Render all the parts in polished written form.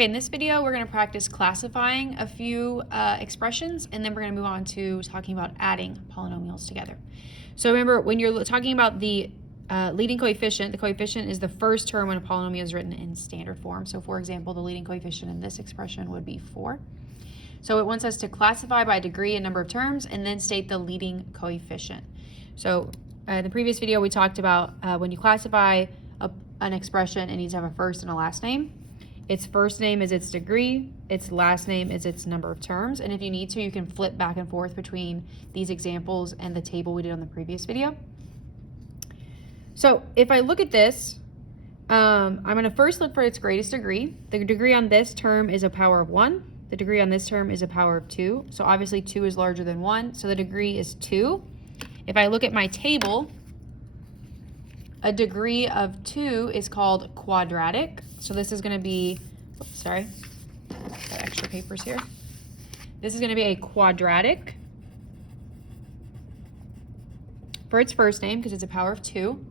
Okay, in this video, we're going to practice classifying a few expressions, and then we're going to move on to talking about adding polynomials together. So remember, when you're talking about the leading coefficient, the coefficient is the first term when a polynomial is written in standard form. So for example, the leading coefficient in this expression would be 4. So it wants us to classify by degree and number of terms, and then state the leading coefficient. So in the previous video, we talked about when you classify an expression, it needs to have a first and a last name. Its first name is its degree, its last name is its number of terms, and if you need to, you can flip back and forth between these examples and the table we did on the previous video. So if I look at this, I'm going to first look for its greatest degree. The degree on this term is a power of 1. The degree on this term is a power of 2. So obviously 2 is larger than 1, so the degree is 2. If I look at my table, a degree of 2 is called quadratic. So this is going to be, got extra papers here. This is going to be a quadratic for its first name because it's a power of 2.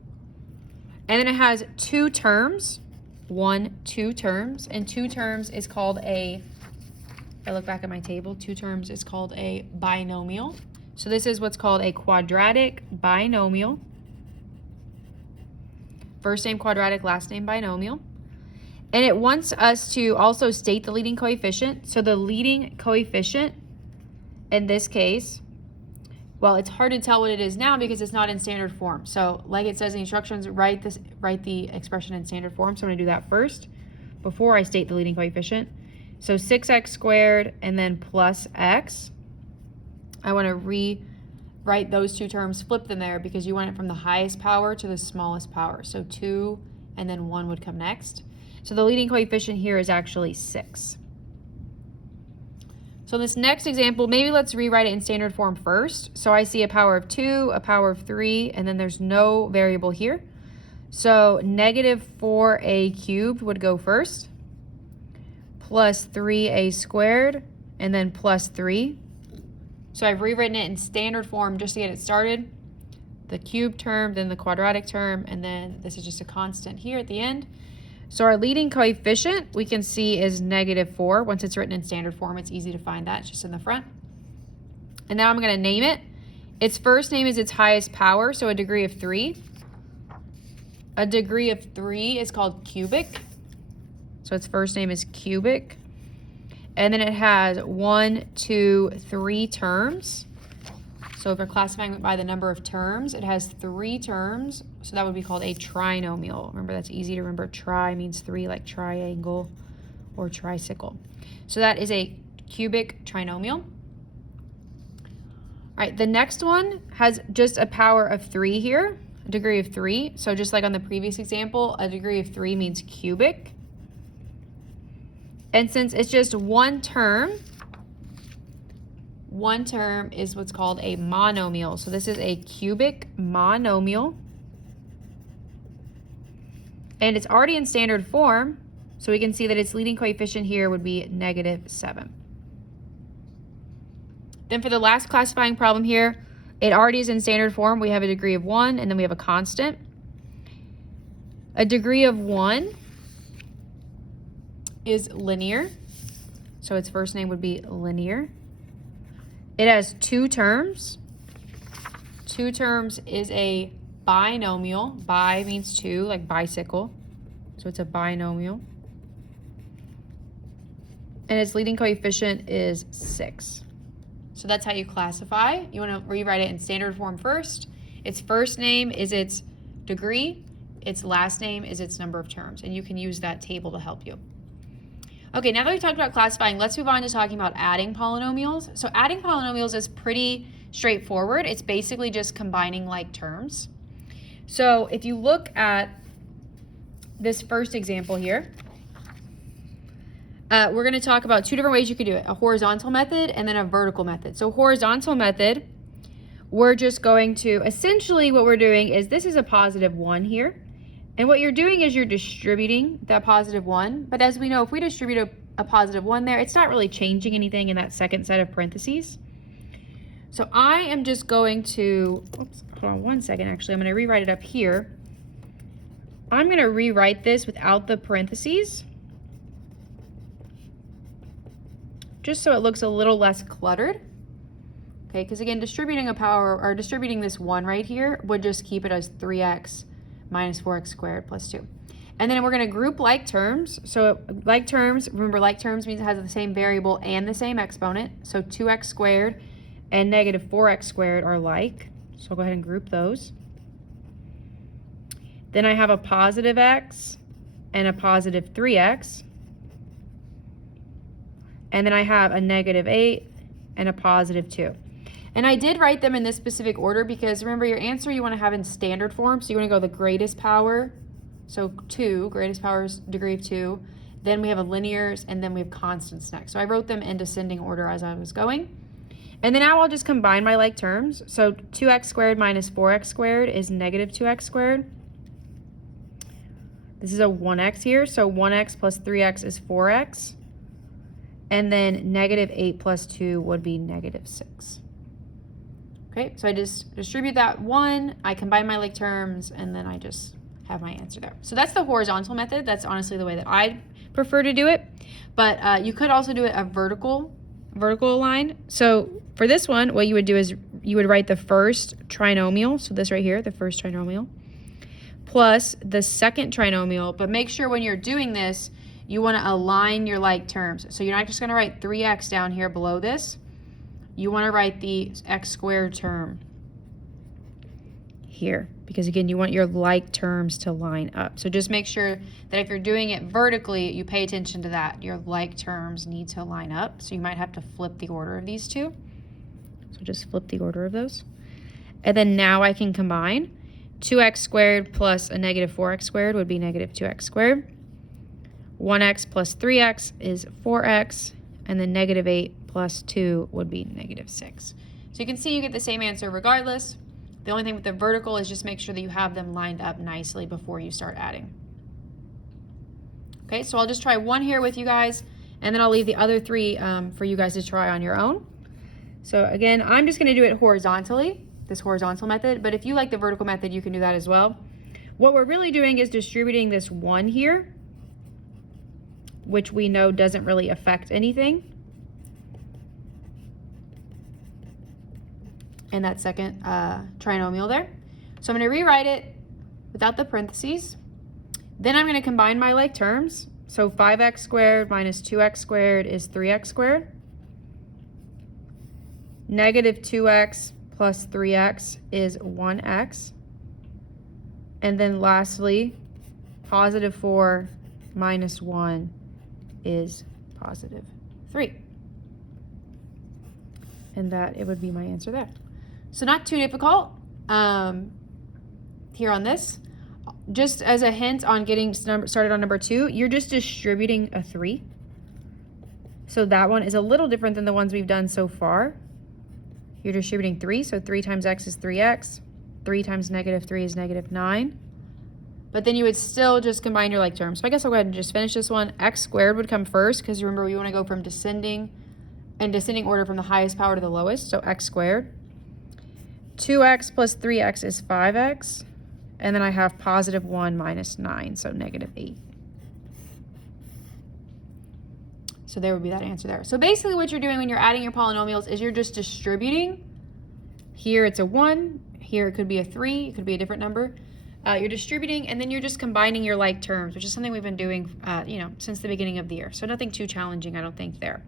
And then it has 2 terms, 2 terms, and 2 terms is called a, if I look back at my table, 2 terms is called a binomial. So this is what's called a quadratic binomial. First name quadratic, last name binomial. And it wants us to also state the leading coefficient. So the leading coefficient in this case, well, it's hard to tell what it is now because it's not in standard form. So like it says in the instructions, write the expression in standard form. So I'm going to do that first before I state the leading coefficient. So 6x squared and then plus x. I want to rewrite those 2 terms, flip them there because you want it from the highest power to the smallest power. So 2 and then 1 would come next. So the leading coefficient here is actually 6. So this next example, maybe let's rewrite it in standard form first. So I see a power of 2, a power of 3, and then there's no variable here. So negative 4a cubed would go first, plus 3a squared, and then plus 3. So I've rewritten it in standard form just to get it started. The cube term, then the quadratic term, and then this is just a constant here at the end. So our leading coefficient, we can see, is negative 4. Once it's written in standard form, it's easy to find that. It's just in the front. And now I'm going to name it. Its first name is its highest power, so a degree of 3. A degree of 3 is called cubic. So its first name is cubic. And then it has 1, 2, 3 terms. So if we're classifying it by the number of terms, it has 3 terms. So that would be called a trinomial. Remember, that's easy to remember. Tri means 3, like triangle or tricycle. So that is a cubic trinomial. All right, the next one has just a power of 3 here, a degree of 3. So just like on the previous example, a degree of 3 means cubic. And since it's just one term is what's called a monomial. So this is a cubic monomial. And it's already in standard form, so we can see that its leading coefficient here would be negative 7. Then for the last classifying problem here, it already is in standard form. We have a degree of 1, and then we have a constant. A degree of 1 is linear. So its first name would be linear. It has 2 terms. 2 terms is a binomial. Bi means 2, like bicycle. So it's a binomial. And its leading coefficient is 6. So that's how you classify. You want to rewrite it in standard form first. Its first name is its degree. Its last name is its number of terms. And you can use that table to help you. Okay, now that we've talked about classifying, let's move on to talking about adding polynomials. So adding polynomials is pretty straightforward. It's basically just combining like terms. So if you look at this first example here, we're going to talk about 2 different ways you could do it, a horizontal method and then a vertical method. So horizontal method, we're just going to, essentially what we're doing is this is a positive 1 here. And what you're doing is you're distributing that positive 1. But as we know, if we distribute a positive 1 there, it's not really changing anything in that second set of parentheses. So I am just going to, hold on one second, actually. I'm going to rewrite it up here. I'm going to rewrite this without the parentheses. just so it looks a little less cluttered. Okay, because again, distributing a power, or distributing this 1 right here would just keep it as 3x minus 4x squared plus 2. And then we're going to group like terms. So like terms, remember like terms means it has the same variable and the same exponent. So 2x squared and negative 4x squared are like. So I'll go ahead and group those. Then I have a positive x and a positive 3x. And then I have a negative 8 and a positive 2. And I did write them in this specific order because remember your answer you want to have in standard form. So you want to go the greatest power, so 2, greatest power is degree of 2. Then we have a linears, and then we have constants next. So I wrote them in descending order as I was going. And then now I'll just combine my like terms. So 2x squared minus 4x squared is negative 2x squared. This is a 1x here, so 1x plus 3x is 4x. And then negative 8 plus 2 would be negative 6. Okay, so I just distribute that 1, I combine my like terms, and then I just have my answer there. So that's the horizontal method. That's honestly the way that I prefer to do it. But you could also do it a vertical line. So for this one, what you would do is you would write the first trinomial, so this right here, the first trinomial, plus the second trinomial, but make sure when you're doing this, you want to align your like terms. So you're not just going to write 3x down here below this. You want to write the x squared term here, because again, you want your like terms to line up. So just make sure that if you're doing it vertically, you pay attention to that. Your like terms need to line up. So you might have to flip the order of these two. So just flip the order of those. And then now I can combine. 2x squared plus a negative 4x squared would be negative 2x squared. 1x plus 3x is 4x. And then negative 8 plus 2 would be negative 6. So you can see you get the same answer regardless. The only thing with the vertical is just make sure that you have them lined up nicely before you start adding. Okay, so I'll just try one here with you guys, and then I'll leave the other 3 for you guys to try on your own. So again, I'm just going to do it horizontally, this horizontal method, but if you like the vertical method, you can do that as well. What we're really doing is distributing this 1 here, which we know doesn't really affect anything. And that second trinomial there. So I'm going to rewrite it without the parentheses. Then I'm going to combine my like terms. So 5x squared minus 2x squared is 3x squared. Negative 2x plus 3x is 1x. And then lastly, positive 4 minus 1 is positive 3. And that it would be my answer there. So not too difficult here on this. Just as a hint on getting started on number 2, you're just distributing a 3. So that one is a little different than the ones we've done so far. You're distributing 3, so 3 times x is 3x. 3 times negative 3 is negative 9. But then you would still just combine your like terms. So I guess I'll go ahead and just finish this one. X squared would come first, because remember we want to go from descending order from the highest power to the lowest, so x squared. 2x plus 3x is 5x, and then I have positive 1 minus 9, so negative 8. So there would be that answer there. So basically what you're doing when you're adding your polynomials is you're just distributing. Here it's a 1, here it could be a 3, it could be a different number. You're distributing, and then you're just combining your like terms, which is something we've been doing since the beginning of the year. So nothing too challenging, I don't think, there.